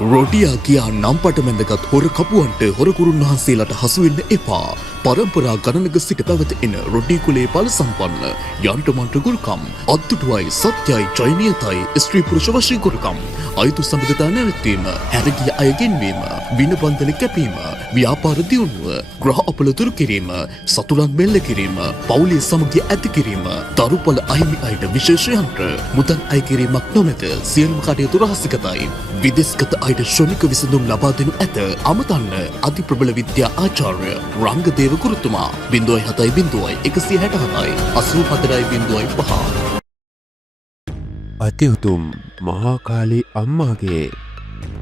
රොඩියා කියා නම් පටමැඳගත් හොර කපුවන්ට හොරකුරුන් වහන්සේලාට හසුවෙන්න එපා. පරම්පරා ගණනක සිට පැවත එන රොඩි කුලේ බල සම්පන්න යන්ටමන්ට ගුරුකම් අත්දුටුවයි සත්‍යයි ජයනියතයි ස්ත්‍රී පුරුෂ වශී ගුරුකම් අයුතු සම්බන්ධතා නැවැත්වීම හැරගිය අය ගෙන්වීම විනබන්ධන කැපීම ව්‍යාපාර දියුණුව ග්‍රහ අපල දුරු කිරීම සතුරන් මෙල්ල කිරීම පවුලේ සමගිය ඇති කිරීම දරුපල අහිමි අයට විශේෂයන්ට මුදල් අය කිරීමක් නොමැත සියලුම කටයුතු රහසිගතයි විදේශගත අයට ශ්‍රමික විසඳුම් ලබා දෙනු ඇත අමතන්න අති ප්‍රබල විද්‍යා ආචාර්ය රංගදේව ගුරුතුමා 07.167.84.5 අති උතුම් මහා කාලී අම්මාගේ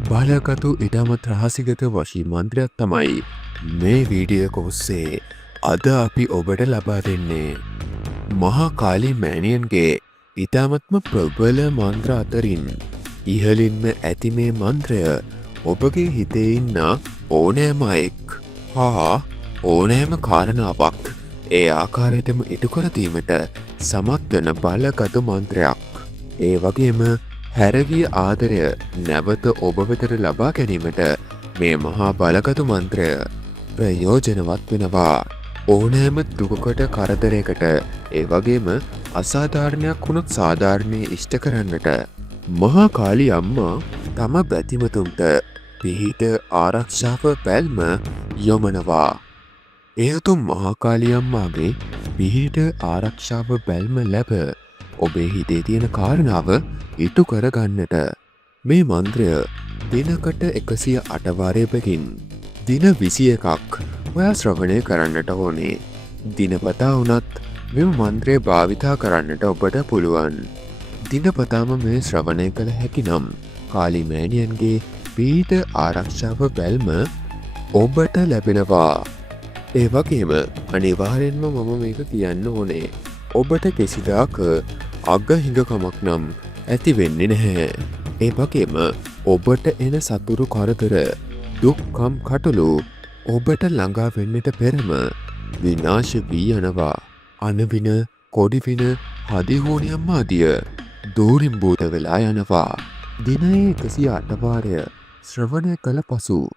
බලගතු ඉතාමත් රහසිගත වශී මන්ත්‍රයක් තමයි මේ වීඩියෝ කොස්සේ අද අපි ඔබට ලබා දෙන්නේ. මහා කාලී මෑණියන්ගේ ඉතාමත්ම ප්‍රබල මන්ත්‍ර අතරින් ඉහලින්ම ඇති මේ මන්ත්‍රය ඔබගේ හිතේ ඉන්න ඕනෑම අයෙක් හා ඕනෑම කාරණාවක් ඒ ආකාරයටම ඉටුකරදීමට සමත්වන බලගත මන්ත්‍රයක්. ඒ වගේම හැරගිය ආදරය නැවත ඔබ වෙතට ලබා ගැනීමට මේ මහා බලගතු මන්ත්‍රය ප්‍රයෝජනවත් වෙනවා. ඕනෑම දුකකට කරදරයකට ඒ වගේම අසාධාරණයක් වුණොත් සාධාරණය ඉෂ්ට කරන්නට මහා කාලී අම්මා තම බැතිමතුන්ට පිහිට ආරක්ෂාව පැල්ම යොමනවා. එයතුම් මහා කාලී අම්මාගේ පිහිට ආරක්ෂාව බැල්ම ලැබ ඔබේ හිතේ තියෙන කාරණාව ඉටු කරගන්නට මේ මන්ත්‍රය දිනකට 108 වාරයකින් දින 21ක් ඔයා ශ්‍රවණය කරන්නට ඕනේ. දිනපතා වුණත් මෙම මන්ත්‍රය භාවිතා කරන්නට ඔබට පුළුවන්. දිනපතාම මේ ශ්‍රවණය කළ හැකි නම් කාලී මෑණියන්ගේ පිහිට ආරක්ෂාව බැල්ම ඔබට ලැබෙනවා. ඒ වගේම අනිවාර්යෙන්ම මම මේක කියන්න ඕනේ. ඔබට කිසිදාක අගහිඟකමක් නම් ඇති වෙන්නේ නැහැ. ඒ වගේම ඔබට එන සතුරු කරදර දුක්කම් කටුළු ඔබට ළඟා වෙන්නට පෙරම විනාශ වී යනවා. අනවින කොඩිවින හදිහෝනියම් ආදිය දූරින් භූත වෙලා යනවා. දිනයේ 108 වාරය ශ්‍රවණය කළ පසු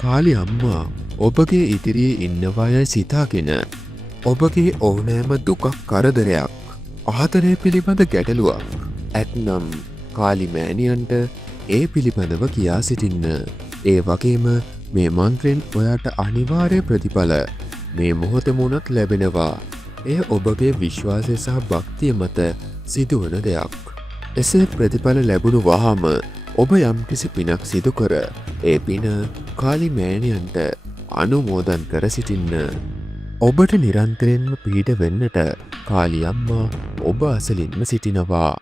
කාලී අම්මා ඔබගේ ඉදිරියේ ඉන්නවා යයි සිතාගෙන ඔබගේ ඕනෑම දුකක් කරදරයක් ආදරය පිළිබඳ ගැටලුවක් ඇත්නම් කාලී මෑණියන්ට ඒ පිළිබඳව කියා සිටින්න. ඒ වගේම මේ මන්ත්‍රෙන් ඔයාට අනිවාර්ය ප්‍රතිඵල මේ මොහොතේම උනත් ලැබෙනවා. එය ඔබගේ විශ්වාසය සහ භක්තිය මත සිදුවන දෙයක්. එසේ ප්‍රතිඵල ලැබුණු වහාම ඔබ යම්කිසි පිනක් සිදු කර ඒ පින කාලී මෑණියන්ට අනුමෝදන් කර සිටින්න. ඔබට නිරන්තරයෙන්ම පිහිට වෙන්නට කාලී අම්මා ඔබ අසලින්ම සිටිනවා.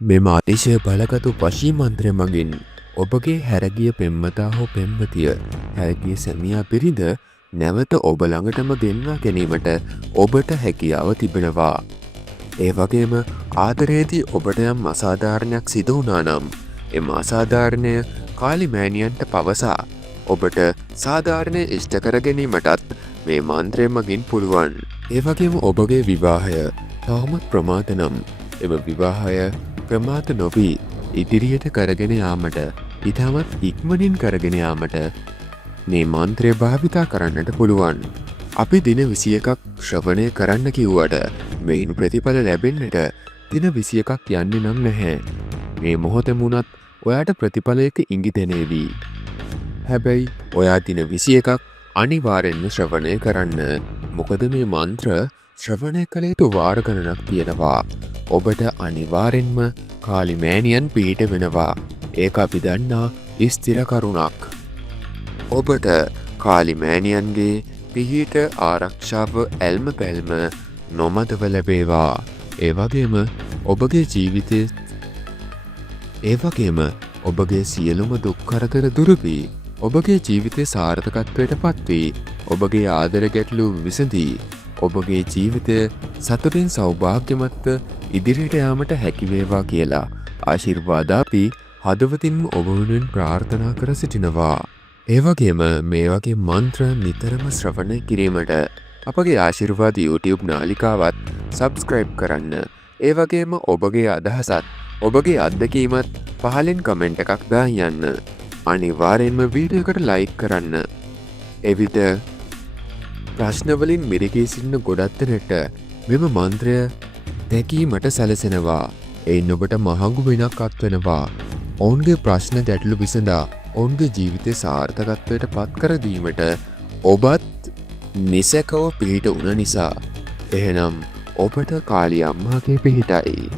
මෙම අතිශය බලගතු වශී මන්ත්‍රය මගින් ඔබගේ හැරගිය පෙම්වතා හෝ පෙම්වතිය හැරගිය සැමියා පිරිඳ නැවත ඔබ ළඟටම ගෙන්වා ගැනීමට ඔබට හැකියාව තිබෙනවා. ඒ වගේම ආදරයේදී ඔබට යම් අසාධාරණයක් සිදු වුණා නම් එම අසාධාරණය කාලී මෑණියන්ට පවසා ඔබට සාධාරණය ඉෂ්ට කර ගැනීමටත් මේ මන්ත්‍රය මගින් පුළුවන්. ඒ වගේම ඔබගේ විවාහය තවමත් ප්‍රමාද නම් එම විවාහය ප්‍රමාද නොවී ඉදිරියට කරගෙන යාමට ඉතාමත් ඉක්මනින් කරගෙන යාමට මේ මන්ත්‍රය භාවිතා කරන්නට පුළුවන්. අපි දින 21ක් ශ්‍රවණය කරන්න කිව්වට මෙයින් ප්‍රතිඵල ලැබෙන්නට දින 21ක් යන්නේ නම් නැහැ. මේ මොහොතේම උනත් ඔයාට ප්‍රතිඵලයක ඉඟිතෙනේවි. හැබැයි ඔයා දින 21ක් අනිවාර්යෙන්ම ශ්‍රවණය කරන්න. මොකද මේ මන්ත්‍ර ශ්‍රවණය කළ යුතු වාර ගණනක් තියෙනවා. ඔබට අනිවාර්යෙන්ම කාලී මෑණියන් පිහිට වෙනවා. ඒක අපි දන්නා ස්ථිර කරුණක්. ඔබට කාලී මෑණියන්ගේ පිහිට ආරක්ෂාව ඇල්ම පැල්ම නොමදව ලැබේවා. ඒ වගේම ඔබගේ සියලුම දුක් කරදර දුරු වී ඔබගේ ජීවිතය සාර්ථකත්වයට පත්වී ඔබගේ ආදර ගැටලු විසඳී ඔබගේ ජීවිතය සතුටින් සෞභාග්‍යමත්ව ඉදිරියට යාමට හැකිවේවා කියලා ආශිර්වාද අපි හදවතින්ම ඔබ වෙනුවෙන් ප්‍රාර්ථනා කර සිටිනවා. ඒ වගේම මේ වගේ මන්ත්‍ර නිතරම ශ්‍රවණය කිරීමට අපගේ ආශිර්වාද YouTube නාලිකාවත් සබ්ස්ක්‍රයිබ් කරන්න. ඒ වගේම ඔබගේ අදහසත් ඔබගේ අත්දැකීමත් පහලින් කමෙන්ට් එකක් දාන්න. අනිවාර්යෙන්ම වීඩියෝ එකට ලයික් කරන්න. එවිට ප්‍රශ්නවලින් මිරිකී සිටින ගොඩක් දෙනට මෙම මන්ත්‍රය දැකීමට සැලසෙනවා. එයින් ඔබට මහඟු වෙනක් අත්වෙනවා. ඔවුන්ගේ ප්‍රශ්න ගැටලු විසඳා ඔවුන්ගේ ජීවිතය සාර්ථකත්වයට පත් කරදීමට ඔබත් නිසැකව පිහිට වුණ නිසා. එහෙනම් ඔබට කාලි අම්මාගේ පිහිටයි.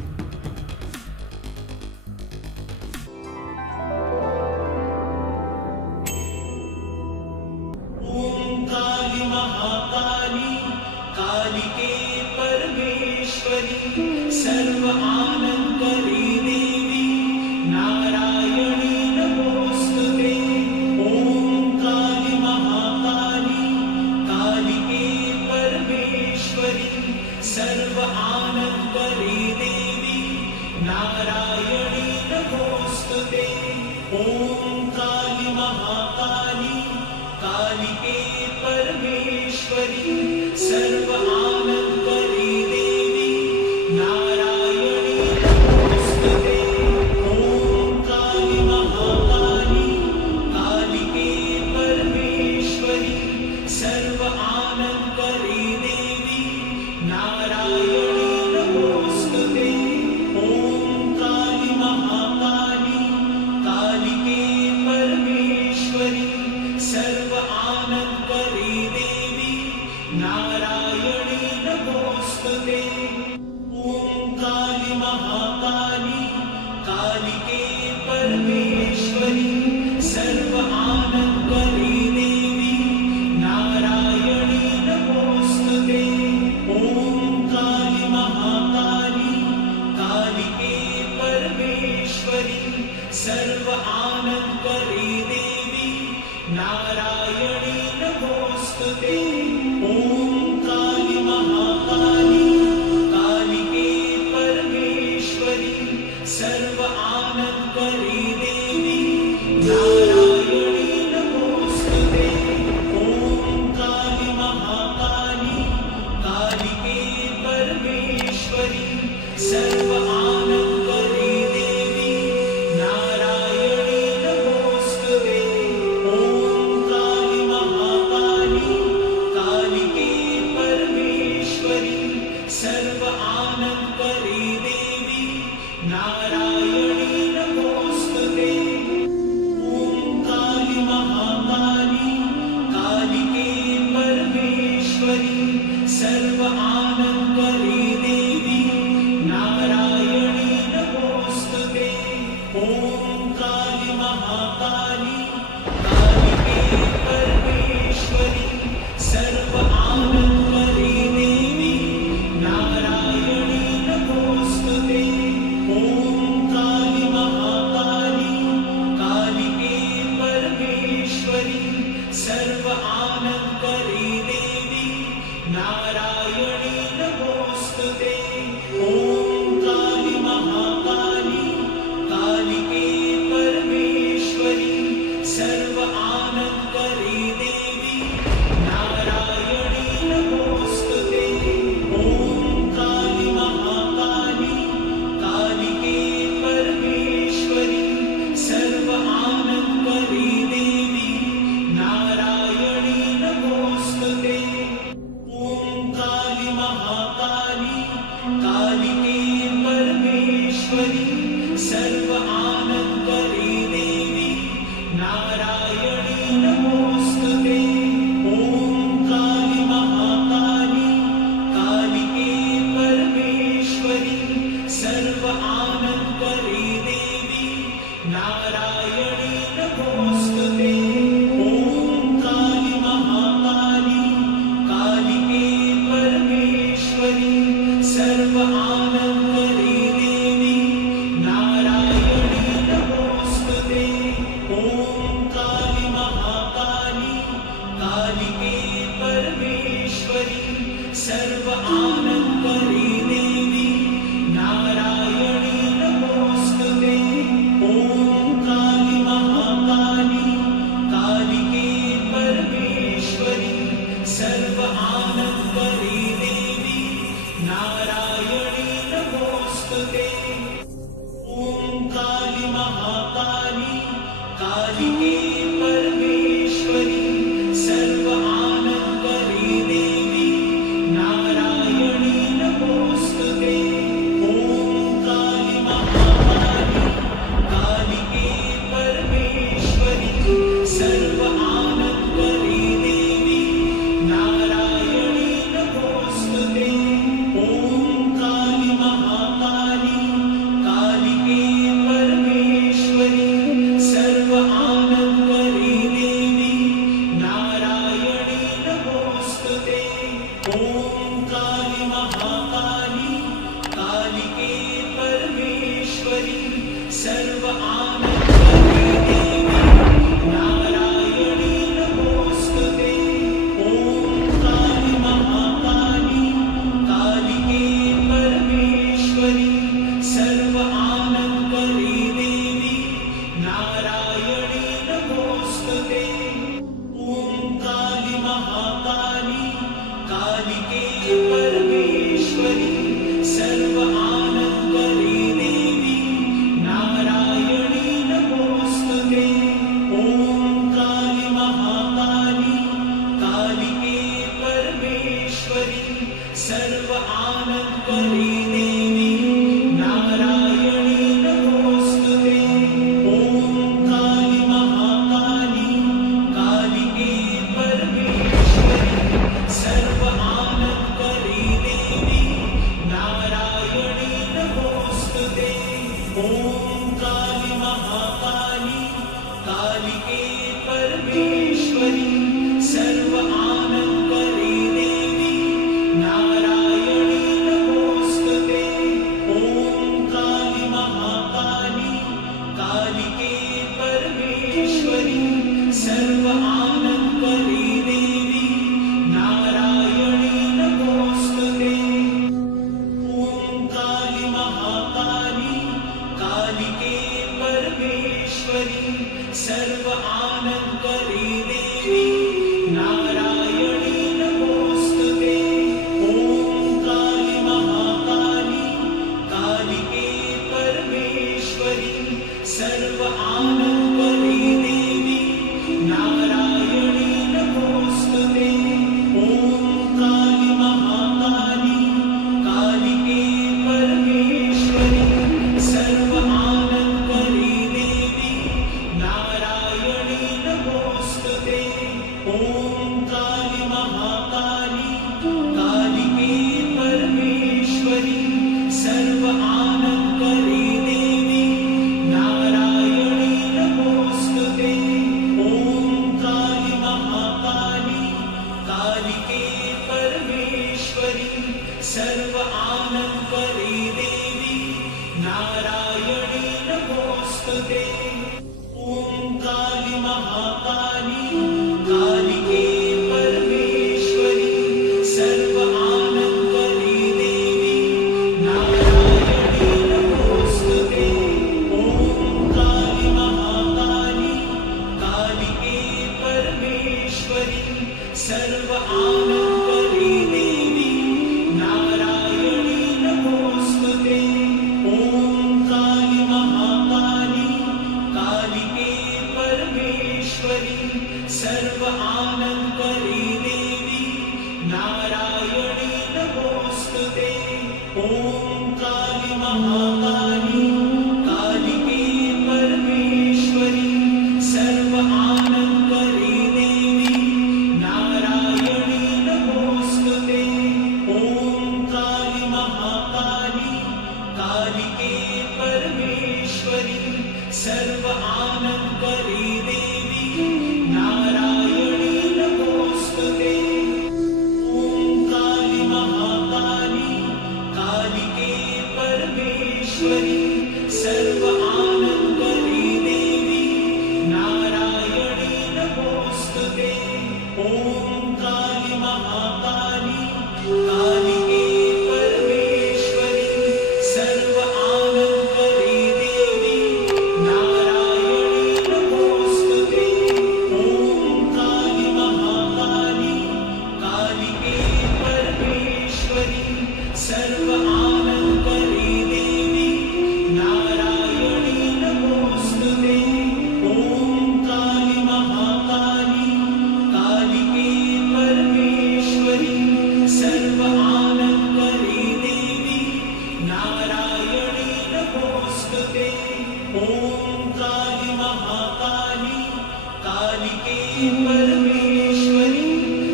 परमेश्वरी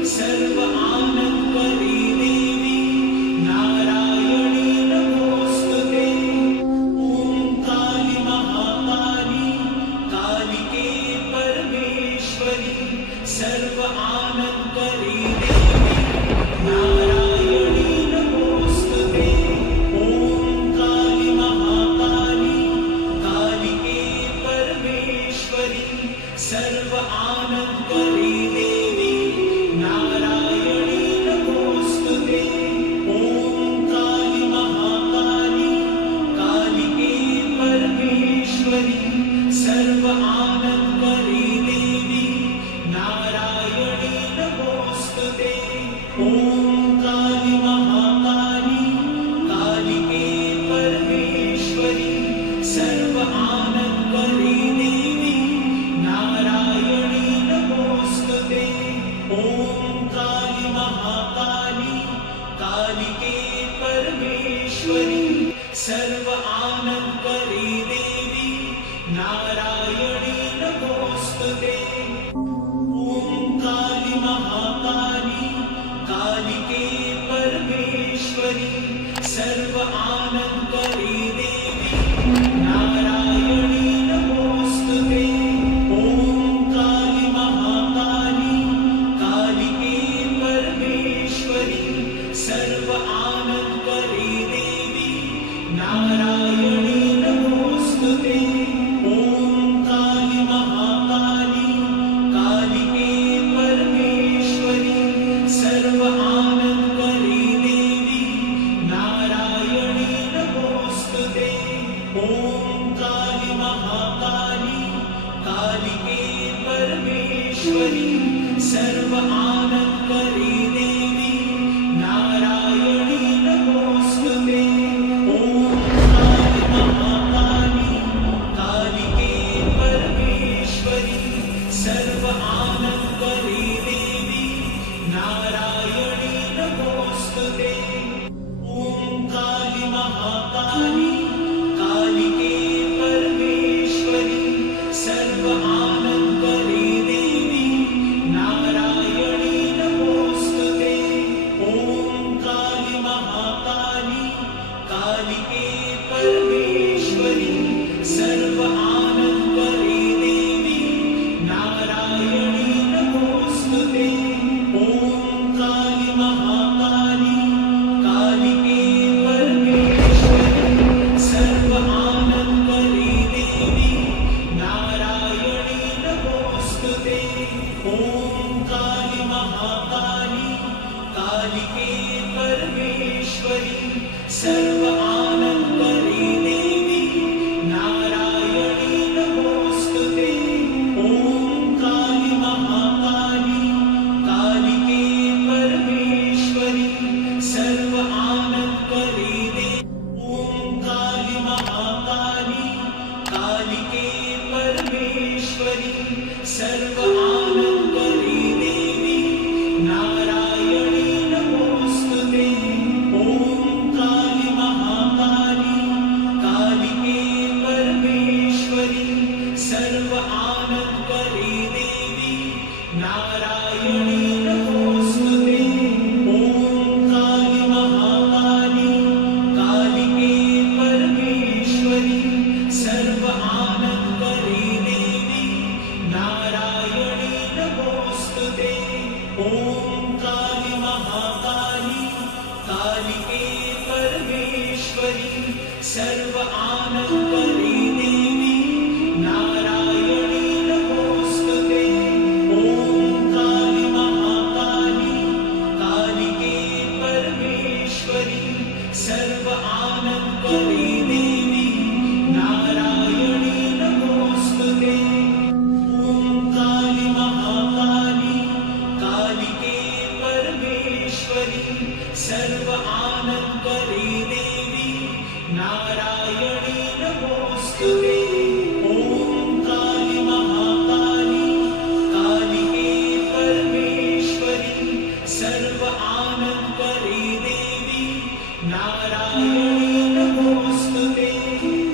सर्व आनंदकरी देवी नारायणी नमोस्तुते। ओम काली महाकाली कालिके परमेश्वरी सर्व आनंदकरी देवी नारायणी नमोस्तुते। ओम काली महाकाली कालिके परमेश्वरी सर्व आनंदकरी देवी नारायणी नमोस्तुते। ओम काली महाकाली कालिके परमेश्वरी सर्व आनंदकरी देवी नारायणी नमोस्तुते। ओम काली महाकाली कालिके परमेश्वरी सर्व आनंदकरी देवी नारायणी नमोस्तुते। ओम काली महाकाली कालिके परमेश्वरी सर्व आनंदकरी देवी नारायणी नमोस्तुते। ओम काली महाकाली कालिके परमेश्वरी सर्व आनंदकरी देवी नारायणी नमोस्तुते। ओम काली महाकाली कालिके परमेश्वरी सर्व आनंदकरी देवी नारायणी नमोस्तुते। ओम काली महाकाली कालिके परमेश्वरी सर्व आनंदकरी देवी नारायणी नमोस्तुते। ओम काली महाकाली कालिके परमेश्वरी सर्व आनंदकरी देवी नारायणी नमोस्तुते। ओम काली महाकाली कालिके परमेश्वरी सर्व आनंदकरी देवी नारायणी नमोस्तुते। ओम काली महाकाली कालिके परमेश्वरी सर्व आनंदकरी देवी नारायणी नमोस्तुते। ओम काली महाकाली कालिके परमेश्वरी सर्व आनंदकरी देवी नारायणी नमोस्तुते। ओम काली महाकाली कालिके परमेश्वरी सर्व आनंदकरी देवी नारायणी नमोस्तुते। ओम काली महाकाली कालिके परमेश्वरी सर्व आनंदकरी देवी नारायणी नमोस्तुते। ओम काली महाकाली कालिके परमेश्वरी सर्व आनंदकरी देवी। ओम काली महाकाली कालिके परमेश्वरी सर्व आनंदकरी देवी नारायणी नमोस्तुते। ओम काली महाकाली कालिके परमेश्वरी सर्व आनंदकरी देवी नारायणी नमोस्तुते। ओम काली महाकाली कालिके परमेश्वरी सर्व आनंदकरी देवी नारायणी नमोस्तुते। ओम काली महाकाली कालिके परमेश्वरी सर्व आनंदकरी देवी नारायणी नमोस्तुते। ओम काली महाकाली कालिके परमेश्वरी सर्व आनंदकरी देवी नारायणी नमोस्तुते। ओम काली महाकाली कालिके परमेश्वरी सर्व आनंदकरी देवी नारायणी नमोस्तुते। ओम काली महाकाली कालिके परमेश्वरी सर्व आनंदकरी देवी नारायणी नमोस्तुते।